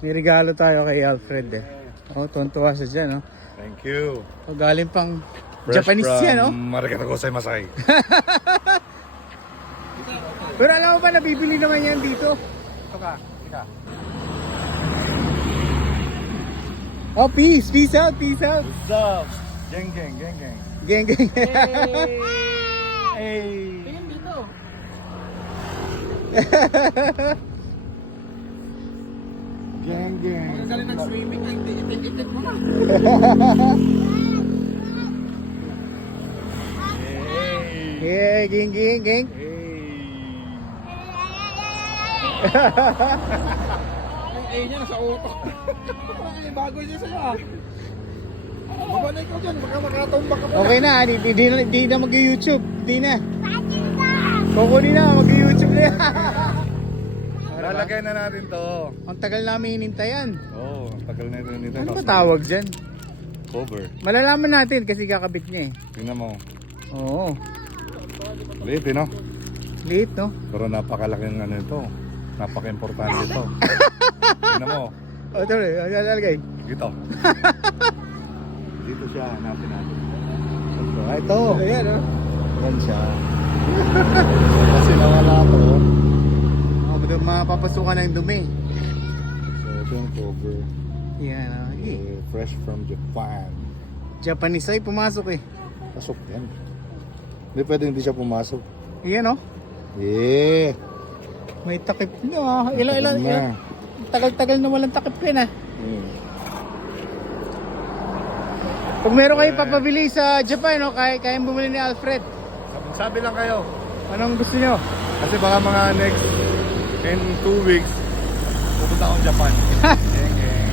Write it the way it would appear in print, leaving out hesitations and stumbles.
May regalo tayo kay Alfred eh. Oh, tuwan-tuwa siya dyan, oh. Thank you. Oh, galing pang Fresh Japanese from yan, oh. Arigatou gozaimasu. Pero alam mo ba, nabibili naman yan dito. Ito ka. Ika. Oh, peace. Peace out. Peace out. What's up? Geng, geng, geng, geng. Geng, geng. Hey! Tingin dito. Geng, geng. Kung galing nag-swimming, itit mo na. Hey! Yeah, geng, geng, geng. Hey! Ay, niya, nasa utok. Ay, bago niya sa'yo ah. Mabanay ka dyan, baka makatumba ka pa. Okay na, di na mag-YouTube. Di na. Kukunin na, mag-YouTube na yan. Lalagay na natin to. Ang tagal namin hinintayan. Oo, ang tagal na ito nito. Ano ba tawag dyan? Cover. Malalaman natin kasi kakabit niya eh. Tingnan mo. Oo. Liit, no? Liit, no? Pero napakalaking ano ito. Napaka-importante ito. Tingnan mo. O, ito rin. Lalagay. Dito. Dito siya, hanapin natin. Ito. Ayan, oh. Yan siya. Kasi nawala to. Mapapasukan ng dumi. So, ito yung cover. Yan, oh. Fresh from Japan. Japanese ay pumasok eh. Pasok yan. Hindi pwede hindi siya pumasok. Yan, oh. Eh. May takip na. Ilan. Tagal-tagal na walang takip yan, ah. Pag meron kayo papabili sa Japan, no, kayang bumili ni Alfred. Sabi lang kayo. Anong gusto nyo? Kasi baka mga next in 2 weeks pupunta akong Japan. Geng, geng.